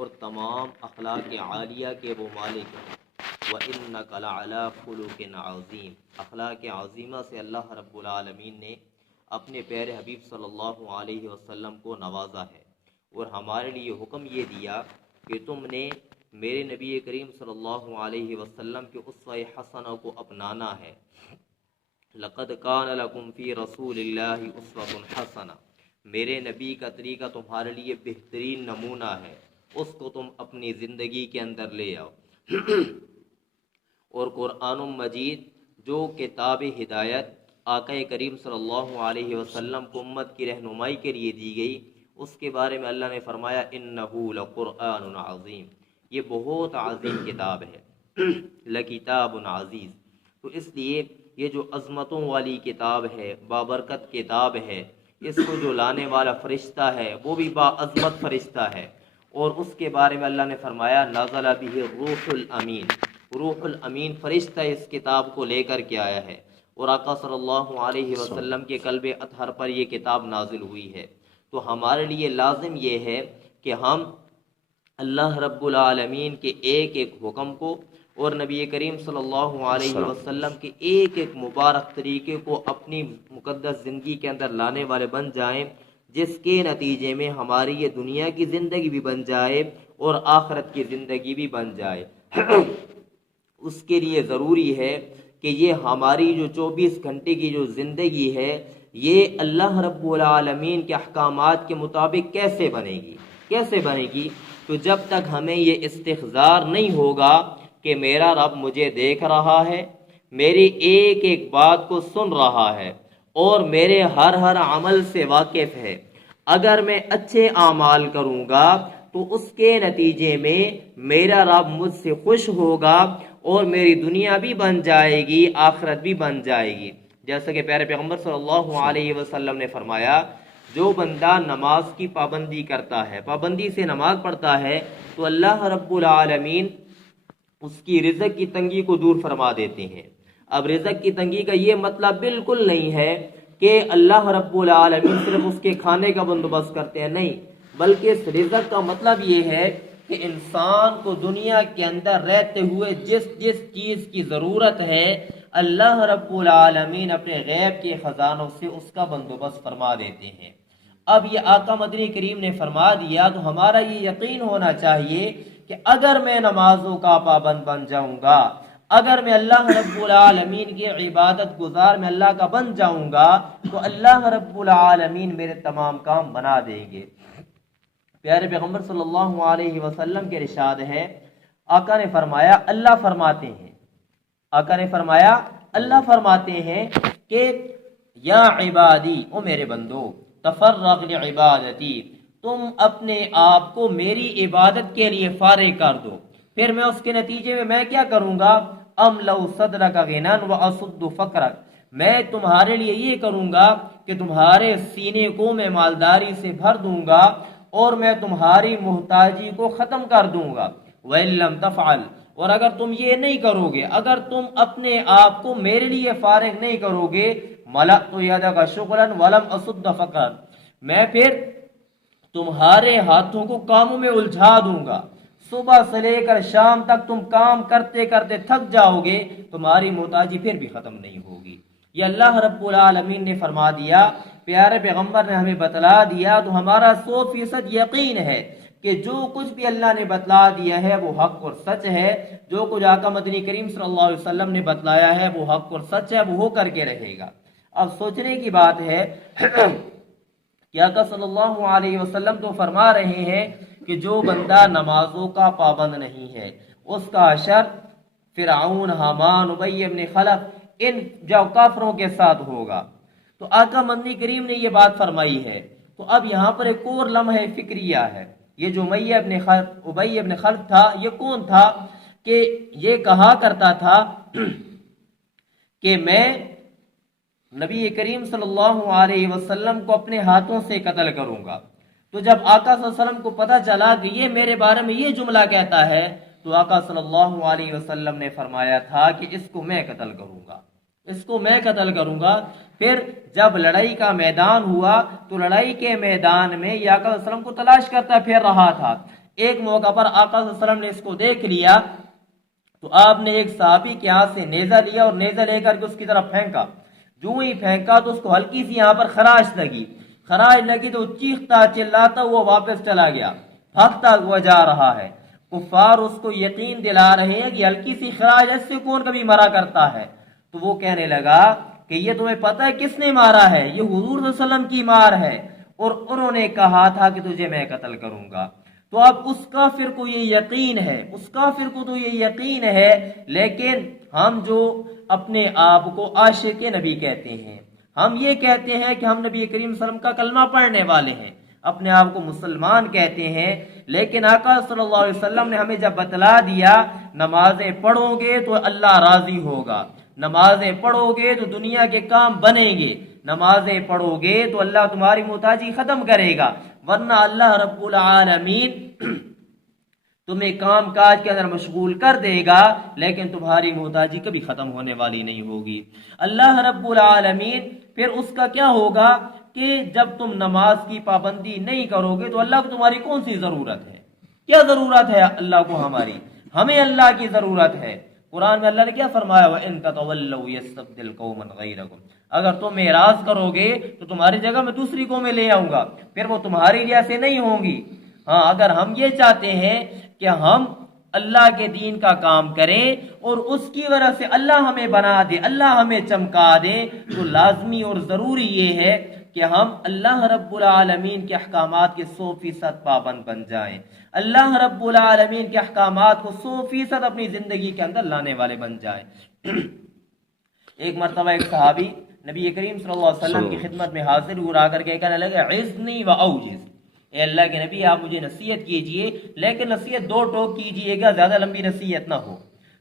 اور تمام اخلاق عالیہ کے وہ مالک ہیں۔ وَإِنَّكَ لَعَلَىٰ خُلُقٍ عَظِيمٍ، اخلاق عظیمہ سے اللہ رب العالمین نے اپنے پیارے حبیب صلی اللہ علیہ وسلم کو نوازا ہے، اور ہمارے لیے حکم یہ دیا کہ تم نے میرے نبی کریم صلی اللہ علیہ وسلم کے اسوہ حسنہ کو اپنانا ہے۔ لَقَدْ كَانَ لَكُمْ فِي رَسُولِ اللَّهِ أُسْوَةٌ حَسَنَةٌ، میرے نبی کا طریقہ تمہارے لیے بہترین نمونہ ہے، اس کو تم اپنی زندگی کے اندر لے آؤ۔ اور قرآن مجید جو کتاب ہدایت آقا کریم صلی اللہ علیہ وسلم کو امت کی رہنمائی کے لیے دی گئی، اس کے بارے میں اللہ نے فرمایا انہ لقرآن عظیم، یہ بہت عظیم کتاب ہے، لکتاب عزیز۔ تو اس لیے یہ جو عظمتوں والی کتاب ہے، بابرکت کتاب ہے، اس کو جو لانے والا فرشتہ ہے وہ بھی باعظمت فرشتہ ہے، اور اس کے بارے میں اللہ نے فرمایا نازل بہ الروح الامین، روح الامین فرشتہ اس کتاب کو لے کر کے آیا ہے، اور آقا صلی اللہ علیہ وسلم کے قلب اطہر پر یہ کتاب نازل ہوئی ہے۔ تو ہمارے لیے لازم یہ ہے کہ ہم اللہ رب العالمین کے ایک ایک حکم کو اور نبی کریم صلی اللہ علیہ وسلم کے ایک ایک مبارک طریقے کو اپنی مقدس زندگی کے اندر لانے والے بن جائیں، جس کے نتیجے میں ہماری یہ دنیا کی زندگی بھی بن جائے اور آخرت کی زندگی بھی بن جائے۔ اس کے لیے ضروری ہے کہ یہ ہماری جو 24 گھنٹے کی جو زندگی ہے، یہ اللہ رب العالمین کے احکامات کے مطابق کیسے بنے گی؟ تو جب تک ہمیں یہ استحضار نہیں ہوگا کہ میرا رب مجھے دیکھ رہا ہے، میری ایک ایک بات کو سن رہا ہے، اور میرے ہر عمل سے واقف ہے، اگر میں اچھے اعمال کروں گا تو اس کے نتیجے میں میرا رب مجھ سے خوش ہوگا، اور میری دنیا بھی بن جائے گی، آخرت بھی بن جائے گی۔ جیسا کہ پیارے پیغمبر صلی اللہ علیہ وسلم نے فرمایا، جو بندہ نماز کی پابندی کرتا ہے، پابندی سے نماز پڑھتا ہے، تو اللہ رب العالمین اس کی رزق کی تنگی کو دور فرما دیتے ہیں۔ اب رزق کی تنگی کا یہ مطلب بالکل نہیں ہے کہ اللہ رب العالمین صرف اس کے کھانے کا بندوبست کرتے ہیں، نہیں، بلکہ اس رزق کا مطلب یہ ہے کہ انسان کو دنیا کے اندر رہتے ہوئے جس چیز کی ضرورت ہے، اللہ رب العالمین اپنے غیب کے خزانوں سے اس کا بندوبست فرما دیتے ہیں۔ اب یہ آقا مدنی کریم نے فرما دیا، تو ہمارا یہ یقین ہونا چاہیے کہ اگر میں نمازوں کا پابند بن جاؤں گا، اگر میں اللہ رب العالمین کی عبادت گزار میں اللہ کا بن جاؤں گا، تو اللہ رب العالمین میرے تمام کام بنا دیں گے۔ پیارے پیغمبر صلی اللہ علیہ وسلم کے ارشاد ہے، آقا نے فرمایا اللہ فرماتے ہیں کہ یا عبادی، او میرے بندو، تفرغ لعبادتی، تم اپنے آپ کو میری عبادت کے لیے فارغ کر دو، پھر میں اس کے نتیجے میں کیا کروں گا؟ املؤ صدرک غنی واصد فقرک، میں تمہارے لیے یہ کروں گا کہ تمہارے سینے کو میں مالداری سے بھر دوں گا، اور میں تمہاری محتاجی کو ختم کر دوں گا۔ وَإِن لَّمْ تَفْعَلْ، اور اگر تم یہ نہیں کرو گے، اگر تم اپنے آپ کو میرے لیے فارغ نہیں کرو گے، مَلَأْتُ يَدَكَ شُغْلًا وَلَمْ أَصُدَّ فَقْرًا، میں پھر تمہارے ہاتھوں کو کاموں میں الجھا دوں گا، صبح سے لے کر شام تک تم کام کرتے کرتے تھک جاؤ گے، تمہاری محتاجی پھر بھی ختم نہیں ہوگی۔ یہ اللہ رب العالمین نے فرما دیا، پیارے پیغمبر نے ہمیں بتلا دیا، تو ہمارا 100% یقین ہے کہ جو کچھ بھی اللہ نے بتلا دیا ہے وہ حق اور سچ ہے، جو کچھ آقا مدنی کریم صلی اللہ علیہ وسلم نے بتلایا ہے وہ حق اور سچ ہے، وہ ہو کر کے رہے گا۔ اب سوچنے کی بات ہے کہ آقا صلی اللہ علیہ وسلم تو فرما رہے ہیں کہ جو بندہ نمازوں کا پابند نہیں ہے، اس کا حشر فرعون، حامان، ابی بن خلف، ان جو کافروں کے ساتھ ہوگا۔ تو آقا مدنی کریم نے یہ بات فرمائی ہے۔ تو اب یہاں پر ایک اور لمحہ فکریہ ہے، یہ جو ابی بن خلف تھا، یہ کون تھا کہ یہ کہا کرتا تھا کہ میں نبی کریم صلی اللہ علیہ وسلم کو اپنے ہاتھوں سے قتل کروں گا۔ تو جب آقا صلی اللہ علیہ وسلم کو پتہ چلا کہ یہ میرے بارے میں یہ جملہ کہتا ہے، تو آقا صلی اللہ علیہ وسلم نے فرمایا تھا کہ اس کو میں قتل کروں گا۔ پھر جب لڑائی کا میدان ہوا، تو لڑائی کے میدان میں یہ آقا صلی اللہ علیہ وسلم کو تلاش کرتا پھر رہا تھا، ایک موقع پر آقا صلی اللہ علیہ وسلم نے اس کو دیکھ لیا تو آپ نے ایک صحابی کے ہاتھ سے نیزہ لیا اور نیزہ لے کر کے اس کی طرف پھینکا. جو ہی پھینکا تو اس کو ہلکی سی یہاں پر خراش لگی تو چیختا چلاتا وہ واپس چلا گیا، بھاگتا ہوا جا رہا ہے. کفار اس کو یقین دلا رہے ہیں کہ ہلکی سی خراش ایسے کون کبھی مرا کرتا ہے. تو وہ کہنے لگا کہ یہ تمہیں پتہ ہے کس نے مارا ہے؟ یہ حضور صلی اللہ علیہ وسلم کی مار ہے، اور انہوں نے کہا تھا کہ تجھے میں قتل کروں گا. تو اب اس کافر کو یہ یقین ہے، لیکن ہم جو اپنے آپ کو عاشق نبی کہتے ہیں، ہم یہ کہتے ہیں کہ ہم نبی کریم صلی اللہ علیہ وسلم کا کلمہ پڑھنے والے ہیں، اپنے آپ کو مسلمان کہتے ہیں، لیکن آقا صلی اللہ علیہ وسلم نے ہمیں جب بتلا دیا نمازیں پڑھو گے تو اللہ راضی ہوگا، نمازیں پڑھو گے تو دنیا کے کام بنیں گے، نمازیں پڑھو گے تو اللہ تمہاری محتاجی ختم کرے گا، ورنہ اللہ رب العالمین تمہیں کام کاج کے اندر مشغول کر دے گا، لیکن تمہاری محتاجی کبھی ختم ہونے والی نہیں ہوگی. اللہ رب العالمین پھر اس کا کیا ہوگا کہ جب تم نماز کی پابندی نہیں کرو گے تو اللہ کو تمہاری کون سی ضرورت ہے؟ کیا ضرورت ہے اللہ کو ہماری؟ ہمیں اللہ کی ضرورت ہے. قرآن میں اللہ نے کیا فرمایا؟ وَإِن تَتَوَلَّوْا يَسْتَبْدِلْ قَوْمًا غَيْرَكُمْ، اگر تم اعراض کرو گے تو تمہاری جگہ میں دوسری قومیں لے آؤں گا، پھر وہ تمہاری جیسے نہیں ہوں گی. ہاں، اگر ہم یہ چاہتے ہیں کہ ہم اللہ کے دین کا کام کریں اور اس کی وجہ سے اللہ ہمیں بنا دے، اللہ ہمیں چمکا دے، تو لازمی اور ضروری یہ ہے کہ ہم اللہ رب العالمین کے احکامات کے 100% پابند بن جائیں، اللہ رب العالمین کے احکامات کو 100% اپنی زندگی کے اندر لانے والے بن جائیں. ایک مرتبہ ایک صحابی نبی کریم صلی اللہ علیہ وسلم کی خدمت میں حاضر ہوا، کر کے کہنے لگے عزنی و اوجز، اے اللہ کے نبی آپ مجھے نصیحت کیجئے، لیکن نصیحت 2 ٹوک کیجئے گا، زیادہ لمبی نصیحت نہ ہو.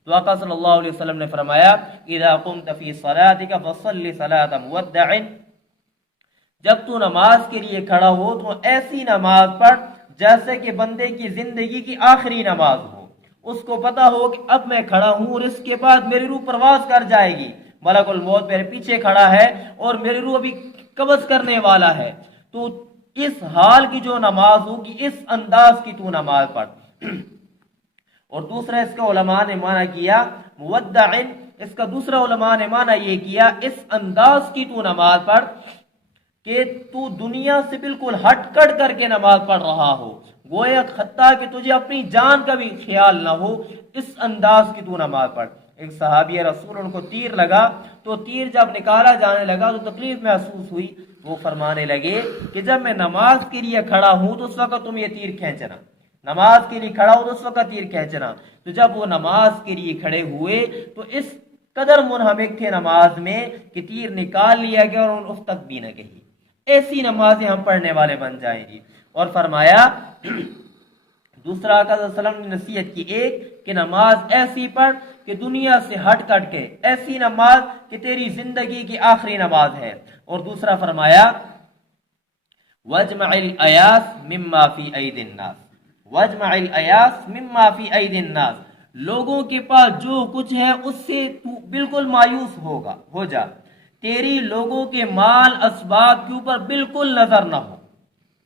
تو آقا صلی اللہ علیہ وسلم نے فرمایا اذا قمت فی صلاتک فصلی صلاۃ مودع، جب تو نماز کے لیے کھڑا ہو تو ایسی نماز پڑھ جیسے کہ بندے کی زندگی کی آخری نماز ہو، اس کو پتا ہو کہ اب میں کھڑا ہوں اور اس کے بعد میری روح پرواز کر جائے گی، ملک الموت میرے پیچھے کھڑا ہے اور میری روح ابھی قبض کرنے والا ہے. تو اس حال کی جو نماز ہوگی، اس انداز کی تو نماز پڑھ. اور دوسرا اس کا علماء نے معنی کیا مودع، اس کا دوسرا علماء نے معنی یہ کیا اس انداز کی تو نماز پڑھ کہ تو دنیا سے بالکل ہٹ کٹ کر کے نماز پڑھ رہا ہو، گویا حتیٰ کہ تجھے اپنی جان کا بھی خیال نہ ہو، اس انداز کی تو نماز پڑھ. ایک صحابی رسول ان کو تیر لگا، تو تیر جب نکالا جانے لگا تو تکلیف محسوس ہوئی. وہ فرمانے لگے کہ جب میں نماز کے لیے کھڑا ہوں تو اس وقت تم یہ تیر کھینچنا، نماز کے لیے کھڑا ہو تو اس وقت تیر کھینچنا. تو جب وہ نماز کے لیے کھڑے ہوئے تو اس قدر منہمک تھے نماز میں کہ تیر نکال لیا گیا اور ان اف تک بھی نہ کہی. ایسی نمازیں ہم پڑھنے والے بن جائیں گی. اور فرمایا دوسرا آقا صلی اللہ علیہ وسلم نے نصیحت کی ایک کہ نماز ایسی پڑھ کہ دنیا سے ہٹ کٹ کے، ایسی نماز کہ تیری زندگی کی آخری نماز ہے. اور دوسرا فرمایا وَاجْمَعِ الْأَيَاسِ مِمَّا فِي أَيْدِ النَّاسِ، وَاجْمَعِ الْأَيَاسِ مِمَّا فِي أَيْدِ النَّاسِ، لوگوں کے پاس جو کچھ ہے اس سے تو بالکل مایوس ہو جا، تیری لوگوں کے مال اسباب کے اوپر بالکل نظر نہ ہو،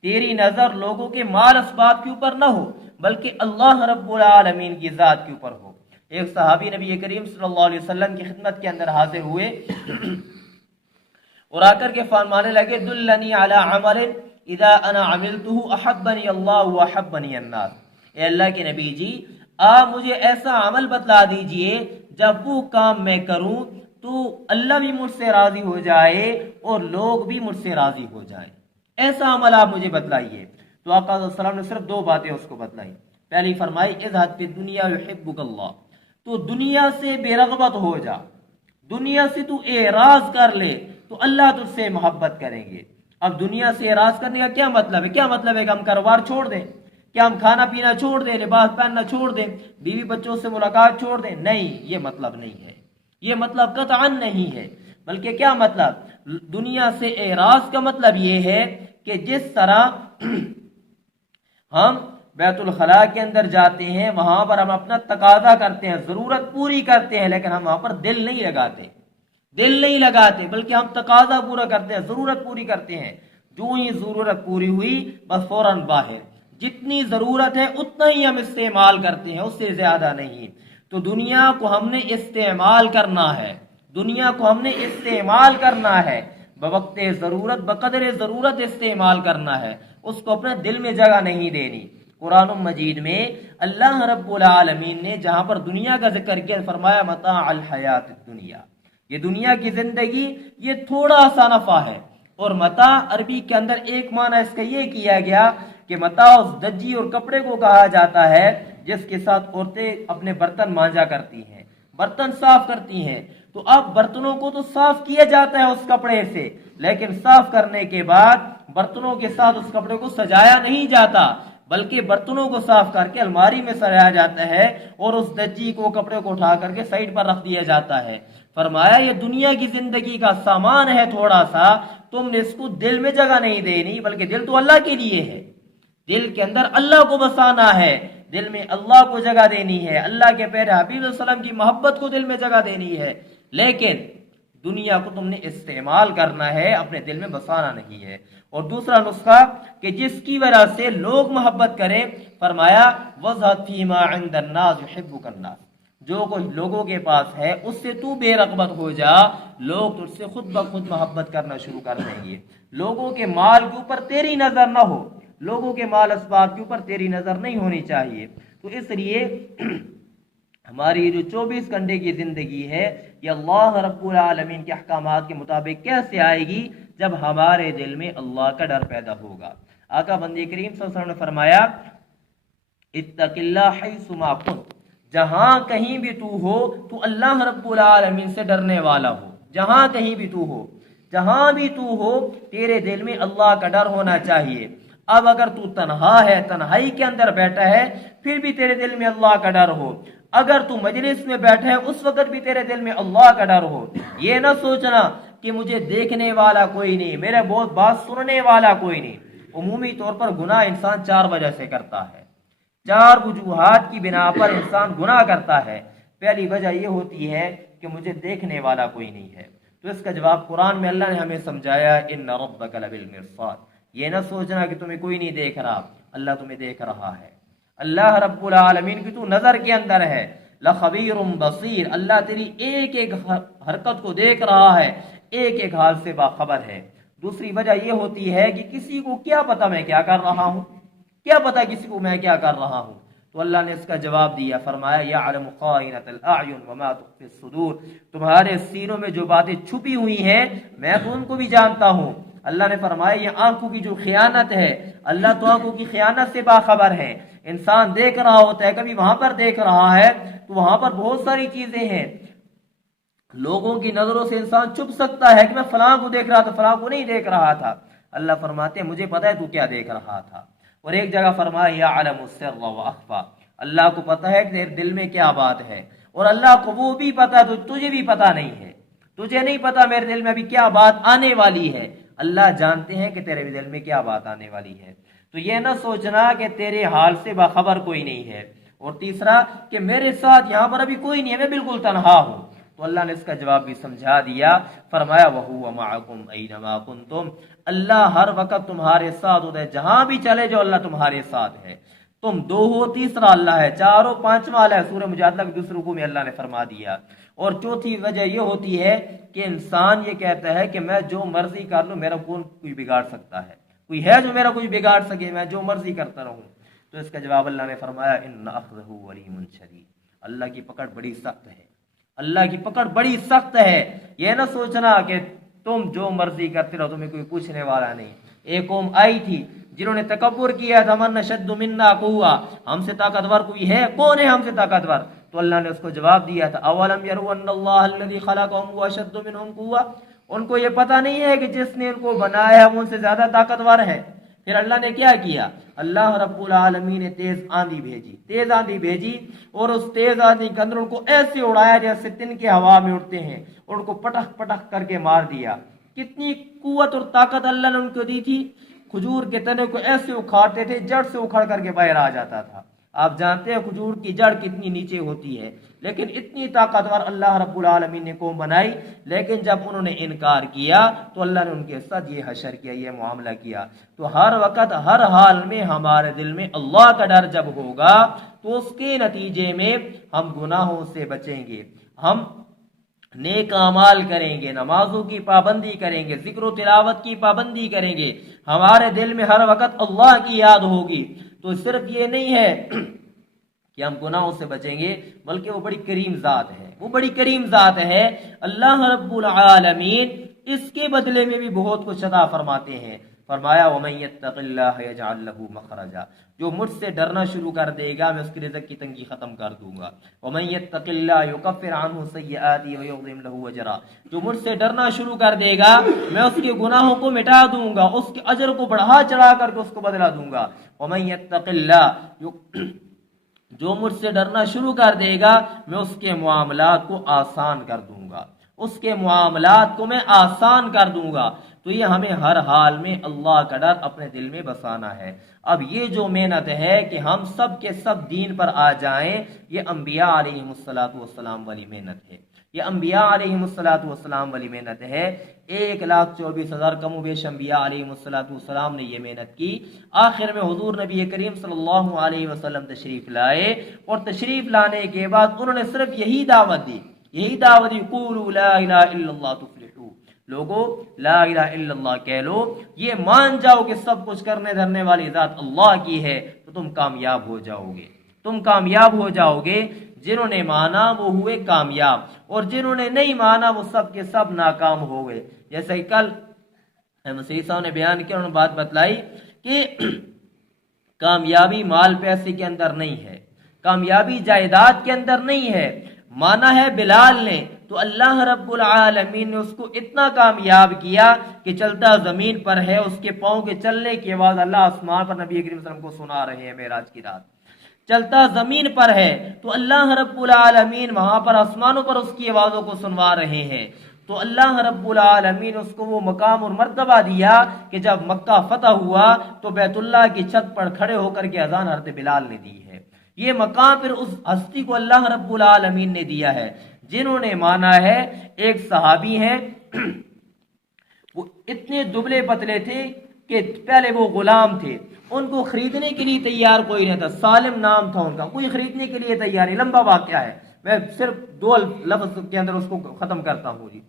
تیری نظر لوگوں کے مال اسباب کے اوپر نہ ہو بلکہ اللہ رب العالمین کی ذات کے اوپر ہو. ایک صحابی نبی کریم صلی اللہ علیہ وسلم کی خدمت کے اندر حاضر ہوئے اور آ کر کے فرمانے لگے دلنی علی عمل اذا انا عملته احبنی اللہ واحبنی الناس، اے اللہ کے نبی جی آپ مجھے ایسا عمل بتلا دیجئے جب وہ کام میں کروں تو اللہ بھی مجھ سے راضی ہو جائے اور لوگ بھی مجھ سے راضی ہو جائیں، ایسا عمل آپ مجھے بتلائیے. تو آقا صلی اللہ علیہ وسلم نے صرف 2 باتیں اس کو بتلائی. پہلی فرمائی اذهب فی الدنیا یحبک اللہ، تو دنیا سے بے رغبت ہو جا، دنیا سے تو اعراض کر لے تو اللہ تجھ سے محبت کریں گے. اب دنیا سے اعراض کرنے کا کیا مطلب ہے؟ کیا مطلب ہے کہ ہم کاروبار چھوڑ دیں؟ کیا ہم کھانا پینا چھوڑ دیں، لباس پہننا چھوڑ دیں، بیوی بچوں سے ملاقات چھوڑ دیں؟ نہیں، یہ مطلب نہیں ہے، یہ مطلب قطعاً نہیں ہے. بلکہ کیا مطلب؟ دنیا سے اعراض کا مطلب یہ ہے کہ جس طرح ہم بیت الخلاء کے اندر جاتے ہیں، وہاں پر ہم اپنا تقاضا کرتے ہیں، ضرورت پوری کرتے ہیں، لیکن ہم وہاں پر دل نہیں لگاتے بلکہ ہم تقاضا پورا کرتے ہیں، ضرورت پوری کرتے ہیں. جو ہی ضرورت پوری ہوئی بس فوراً باہر. جتنی ضرورت ہے اتنا ہی ہم استعمال کرتے ہیں، اس سے زیادہ نہیں۔ تو دنیا کو ہم نے استعمال کرنا ہے، دنیا کو ہم نے استعمال کرنا ہے، بوقت ضرورت بقدر ضرورت استعمال کرنا ہے، اس کو اپنے دل میں جگہ نہیں دینی۔ قرآن مجید میں اللہ رب العالمین نے جہاں پر دنیا کا ذکر کیا فرمایا متاع الحیات الدنیا، یہ دنیا کی زندگی یہ تھوڑا سا نفع ہے۔ اور متاع عربی کے اندر ایک معنی اس کا یہ کیا گیا کہ متاع اس دجی اور کپڑے کو کہا جاتا ہے جس کے ساتھ عورتیں اپنے برتن مانجا کرتی ہیں، برتن صاف کرتی ہیں۔ تو اب برتنوں کو تو صاف کیا جاتا ہے اس کپڑے سے، لیکن صاف کرنے کے بعد برتنوں کے ساتھ اس کپڑے کو سجایا نہیں جاتا، بلکہ برتنوں کو صاف کر کے الماری میں سجایا جاتا ہے اور اس دجی کو کپڑے کو اٹھا کر کے سائڈ پر رکھ دیا جاتا ہے۔ فرمایا یہ دنیا کی زندگی کا سامان ہے تھوڑا سا، تم نے اس کو دل میں جگہ نہیں دینی، بلکہ دل تو اللہ کے لیے ہے، دل کے اندر اللہ کو بسانا ہے، دل میں اللہ کو جگہ دینی ہے، اللہ کے پیارے حبیب صلی اللہ علیہ وسلم کی محبت کو دل میں جگہ دینی ہے، لیکن دنیا کو تم نے استعمال کرنا ہے، اپنے دل میں بسانا نہیں ہے۔ اور دوسرا نسخہ کہ جس کی وجہ سے لوگ محبت کریں، فرمایا وَذَّتْ فِي مَا عِنْدَ النَّاسِ يُحِبُّكَ النَّاسِ، جو کچھ لوگوں کے پاس ہے اس سے تو بے رغبت ہو جا، لوگ تجھ سے خود بخود محبت کرنا شروع کر دیں گے۔ لوگوں کے مال کے اوپر تیری نظر نہ ہو، لوگوں کے مال اسباب کے اوپر تیری نظر نہیں ہونی چاہیے۔ تو اس لیے ہماری جو 24 گھنٹے کی زندگی ہے یہ اللہ رب العالمین کے احکامات کے مطابق کیسے آئے گی؟ جب ہمارے دل میں اللہ کا ڈر پیدا ہوگا۔ آقا بندی کریم صلی اللہ علیہ وسلم نے فرمایا اتق اللہ حیث ما کنت، جہاں کہیں بھی تو ہو تو اللہ رب العالمین سے ڈرنے والا ہو، جہاں کہیں بھی تو ہو، جہاں بھی تو ہو تیرے دل میں اللہ کا ڈر ہونا چاہیے۔ اب اگر تو تنہا ہے، تنہائی کے اندر بیٹھا ہے، پھر بھی تیرے دل میں اللہ کا ڈر ہو، اگر تو مجلس میں بیٹھا ہے اس وقت بھی تیرے دل میں اللہ کا ڈر ہو۔ یہ نہ سوچنا کہ مجھے دیکھنے والا کوئی نہیں، میرے بہت بات سننے والا کوئی نہیں۔ عمومی طور پر گناہ انسان 4 وجہ سے کرتا ہے، 4 وجوہات کی بنا پر انسان گناہ کرتا ہے۔ پہلی وجہ یہ ہوتی ہے کہ مجھے دیکھنے والا کوئی نہیں ہے، تو اس کا جواب قرآن میں اللہ نے ہمیں سمجھایا ان ربک لبالمرصاد، یہ نہ سوچنا کہ تمہیں کوئی نہیں دیکھ رہا، اللہ تمہیں دیکھ رہا ہے، اللہ رب العالمین کی تو نظر کے اندر ہے۔ لخبیر بصیر، اللہ تیری ایک ایک حرکت کو دیکھ رہا ہے، ایک ایک حال سے باخبر ہے۔ دوسری وجہ یہ ہوتی ہے کہ کسی کو کیا پتا میں کیا کر رہا ہوں، کیا پتا کسی کو میں کیا کر رہا ہوں؟ تو اللہ نے اس کا جواب دیا، فرمایا یعلم خائنۃ الاعین وما تخفی الصدور، تمہارے سینوں میں جو باتیں چھپی ہوئی ہیں میں تو ان کو بھی جانتا ہوں۔ اللہ نے فرمایا یہ آنکھوں کی جو خیانت ہے، اللہ تو آنکھوں کی خیانت سے باخبر ہے۔ انسان دیکھ رہا ہوتا ہے، کبھی وہاں پر دیکھ رہا ہے تو وہاں پر بہت ساری چیزیں ہیں، لوگوں کی نظروں سے انسان چھپ سکتا ہے کہ میں فلاں کو دیکھ رہا تھا، فلاں کو نہیں دیکھ رہا تھا۔ اللہ فرماتے ہیں مجھے پتا ہے تو کیا دیکھ رہا تھا۔ اور ایک جگہ فرمایا یعلم السر واخفی، اللہ کو پتا ہے کہ تیرے دل میں کیا بات ہے، اور اللہ کو وہ بھی پتا ہے تو تجھے بھی پتا نہیں ہے، تجھے نہیں پتا میرے دل میں ابھی کیا بات آنے والی ہے، اللہ جانتے ہیں کہ تیرے دل میں کیا بات آنے والی ہے۔ تو یہ نہ سوچنا کہ تیرے حال سے باخبر کوئی نہیں ہے۔ اور تیسرا کہ میرے ساتھ یہاں پر ابھی کوئی نہیں ہے، میں بالکل تنہا ہوں۔ تو اللہ نے اس کا جواب بھی سمجھا دیا، فرمایا وَهُوَ مَعَكُمْ أَيْنَمَا كُنْتُمْ، اللہ ہر وقت تمہارے ساتھ ہوتا ہے، جہاں بھی چلے جو اللہ تمہارے ساتھ ہے۔ تم 2 ہو تیسرا اللہ ہے، 4 ہو 5واں اللہ ہے، سورہ مجادلہ کے دوسرے رکوع میں اللہ نے فرما دیا۔ اور چوتھی وجہ یہ ہوتی ہے کہ انسان یہ کہتا ہے کہ میں جو مرضی کر لوں، میرا کون کوئی بگاڑ سکتا ہے، کوئی ہے جو میرا کچھ بگاڑ سکے، میں جو مرضی کرتا رہوں۔ تو اس کا جواب اللہ نے فرمایا ان اخذہ علیم شدید، اللہ کی پکڑ بڑی سخت ہے، اللہ کی پکڑ بڑی سخت ہے۔ یہ نہ سوچنا کہ تم جو مرضی کرتے رہو، تمہیں کوئی پوچھنے والا نہیں۔ ایک قوم آئی تھی جنہوں نے تکبر کیا تھا، من اشد منا قوہ، ہم سے طاقتور کوئی ہے؟ کون ہے ہم سے طاقتور؟ تو اللہ نے اس کو جواب دیا تھا اولم یروا ان اللہ الذی خلقهم هو اشد منهم قوہ، ان کو یہ پتہ نہیں ہے کہ جس نے ان کو بنایا ہے وہ ان سے زیادہ طاقتور ہے۔ پھر اللہ نے کیا کیا؟ اللہ رب العالمین نے تیز آندھی بھیجی، تیز آندھی بھیجی، اور اس تیز آندھی کے اندر ان کو ایسے اڑایا جیسے تن کے ہوا میں اڑتے ہیں، اور ان کو پٹخ پٹخ کر کے مار دیا۔ کتنی قوت اور طاقت اللہ نے ان کو دی تھی، کھجور کے تنے کو ایسے اکھاڑتے تھے جڑ سے اکھڑ کر کے باہر آ جاتا تھا۔ آپ جانتے ہیں کھجور کی جڑ کتنی نیچے ہوتی ہے، لیکن اتنی طاقتور اللہ رب العالمین نے قوم بنائی، لیکن جب انہوں نے انکار کیا تو اللہ نے ان کے ساتھ یہ حشر کیا، یہ معاملہ کیا۔ تو ہر وقت ہر حال میں ہمارے دل میں اللہ کا ڈر جب ہوگا تو اس کے نتیجے میں ہم گناہوں سے بچیں گے، ہم نیک اعمال کریں گے، نمازوں کی پابندی کریں گے، ذکر و تلاوت کی پابندی کریں گے، ہمارے دل میں ہر وقت اللہ کی یاد ہوگی۔ تو صرف یہ نہیں ہے کہ ہم گناہوں سے بچیں گے، بلکہ وہ بڑی کریم ذات ہے، وہ بڑی کریم ذات ہے۔ اللہ رب العالمین اس کے بدلے میں بھی بہت کچھ عطا فرماتے ہیں۔ فرمایا وَمَن يَتَّقِ اللَّهَ يَجْعَل لَّهُ مَخْرَجًا، جو مجھ سے ڈرنا شروع کر دے گا میں اس کی رزق کی تنگی ختم کر دوں گا۔ وَمَن يَتَّقِ اللَّهَ يُكَفِّرْ عَنْهُ سَيِّئَاتِهِ وَيُعْظِمْ لَهُ أَجْرًا، جو مجھ سے ڈرنا شروع کر دے گا میں اس کے گناہوں کو مٹا دوں گا، اس کے اجر کو بڑھا چڑھا کر کے اس کو بدلا دوں گا۔ وَمَن يَتَّقِ اللَّهَ، جو مجھ سے ڈرنا شروع کر دے گا میں اس کے معاملات کو آسان کر دوں گا، اس کے معاملات کو میں آسان کر دوں گا۔ تو یہ ہمیں ہر حال میں اللہ کا ڈر اپنے دل میں بسانا ہے۔ اب یہ جو محنت ہے کہ ہم سب کے سب دین پر آ جائیں، یہ انبیاء علیہم السلام والی محنت ہے، یہ انبیاء علیہم السلام والی محنت ہے۔ 1,24,000 کم و بیش انبیاء علیہم السلام نے یہ محنت کی۔ آخر میں حضور نبی کریم صلی اللہ علیہ وسلم تشریف لائے، اور تشریف لانے کے بعد انہوں نے صرف یہی دعوت دی، یہی دعوت دی، قولوا لا الہ الا اللہ تفلحوا، لوگو لا الہ الا اللہ کہہ لو، یہ مان جاؤ کہ سب کچھ کرنے دھرنے والی ذات اللہ کی ہے، تو تم کامیاب ہو جاؤ گے، تم کامیاب ہو جاؤ گے۔ جنہوں نے مانا وہ ہوئے کامیاب، اور جنہوں نے نہیں مانا وہ سب کے سب ناکام ہو گئے۔ جیسے کہ کل مسیح صاحب نے بیان کیا، انہوں نے بات بتلائی کہ کامیابی مال پیسے کے اندر نہیں ہے، کامیابی جائیداد کے اندر نہیں ہے۔ مانا ہے بلال نے، تو اللہ رب العالمین نے اس کو اتنا کامیاب کیا کہ چلتا زمین پر ہے، اس کے پاؤں کے چلنے کی آواز اللہ آسمان پر نبی کریم صلی اللہ علیہ وسلم کو سنا رہے ہیں معراج کی رات، چلتا زمین پر ہے تو اللہ رب العالمین وہاں پر آسمانوں پر اس کی آوازوں کو سنوا رہے ہیں۔ تو اللہ رب العالمین اس کو وہ مقام اور مرتبہ دیا کہ جب مکہ فتح ہوا تو بیت اللہ کی چھت پر کھڑے ہو کر کے اذان حضرت بلال نے دی ہے۔ یہ مقام پھر اس ہستی کو اللہ رب العالمین نے دیا ہے جنہوں نے مانا ہے۔ ایک صحابی ہیں، وہ اتنے دبلے پتلے تھے کہ پہلے وہ غلام تھے، ان کو خریدنے کے لیے تیار کوئی نہیں تھا، سالم نام تھا ان کا، کوئی خریدنے کے لیے تیار نہیں۔ لمبا واقعہ ہے، میں صرف 2 لفظ کے اندر اس کو ختم کرتا ہوں جی۔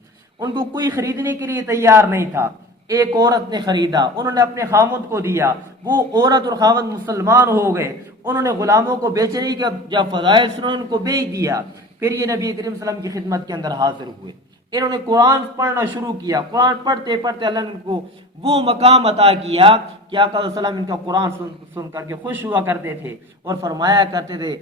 ان کو کوئی خریدنے کے لیے تیار نہیں تھا، ایک عورت نے خریدا، انہوں نے اپنے خامد کو دیا، وہ عورت اور خامد مسلمان ہو گئے، انہوں نے غلاموں کو بیچنے کے جب فضائل سنے ان کو بیچ دیا۔ پھر یہ نبی کریم صلی اللہ علیہ وسلم کی خدمت کے اندر حاضر ہوئے، انہوں نے قرآن پڑھنا شروع کیا، قرآن پڑھتے پڑھتے اللہ نے ان کو وہ مقام عطا کیا کہ آقا صلی اللہ علیہ وسلم ان کا قرآن سن کر کے خوش ہوا کرتے تھے اور فرمایا کرتے تھے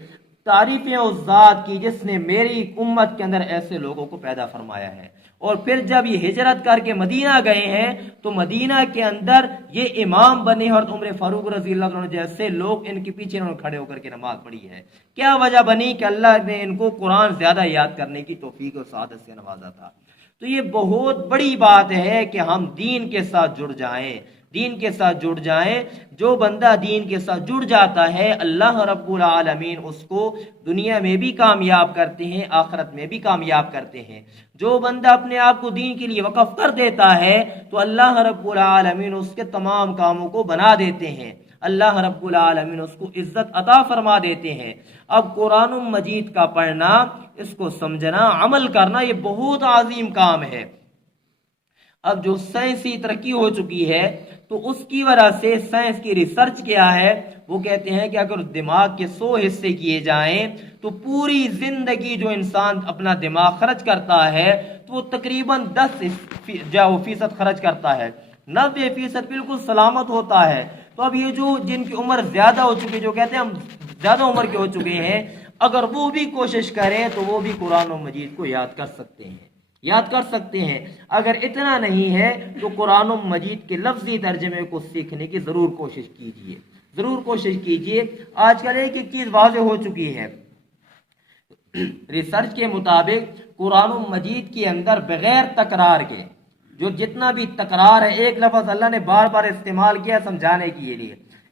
تعریفیں اس ذات کی جس نے میری امت کے اندر ایسے لوگوں کو پیدا فرمایا ہے۔ اور پھر جب یہ ہجرت کر کے مدینہ گئے ہیں تو مدینہ کے اندر یہ امام بنے، اور عمر فاروق رضی اللہ عنہ جیسے لوگ ان کے پیچھے انہوں نے کھڑے ہو کر کے نماز پڑھی ہے۔ کیا وجہ بنی کہ اللہ نے ان کو قرآن زیادہ یاد کرنے کی توفیق اور سعادت سے نوازا تھا۔ تو یہ بہت بڑی بات ہے کہ ہم دین کے ساتھ جڑ جائیں، دین کے ساتھ جڑ جائیں۔ جو بندہ دین کے ساتھ جڑ جاتا ہے اللہ رب العالمین اس کو دنیا میں بھی کامیاب کرتے ہیں، آخرت میں بھی کامیاب کرتے ہیں۔ جو بندہ اپنے آپ کو دین کے لیے وقف کر دیتا ہے تو اللہ رب العالمین اس کے تمام کاموں کو بنا دیتے ہیں، اللہ رب العالمین اس کو عزت عطا فرما دیتے ہیں۔ اب قرآن مجید کا پڑھنا، اس کو سمجھنا، عمل کرنا، یہ بہت عظیم کام ہے۔ اب جو سائنسی ترقی ہو چکی ہے تو اس کی وجہ سے سائنس کی ریسرچ کیا ہے، وہ کہتے ہیں کہ اگر دماغ کے 100 حصے کیے جائیں تو پوری زندگی جو انسان اپنا دماغ خرچ کرتا ہے تو وہ تقریباً 10% خرچ کرتا ہے، 90% بالکل سلامت ہوتا ہے۔ تو اب یہ جو جن کی عمر زیادہ ہو چکی ہے، جو کہتے ہیں ہم زیادہ عمر کے ہو چکے ہیں، اگر وہ بھی کوشش کریں تو وہ بھی قرآن و مجید کو یاد کر سکتے ہیں، یاد کر سکتے ہیں۔ اگر اتنا نہیں ہے تو قرآن و مجید کے لفظی ترجمے کو سیکھنے کی ضرور کوشش کیجیے، ضرور کوشش کیجیے۔ آج کل ایک چیز واضح ہو چکی ہے، ریسرچ کے مطابق قرآن و مجید کے اندر بغیر تکرار کے جو جتنا بھی تکرار ہے، ایک لفظ اللہ نے بار بار استعمال کیا سمجھانے کے لیے،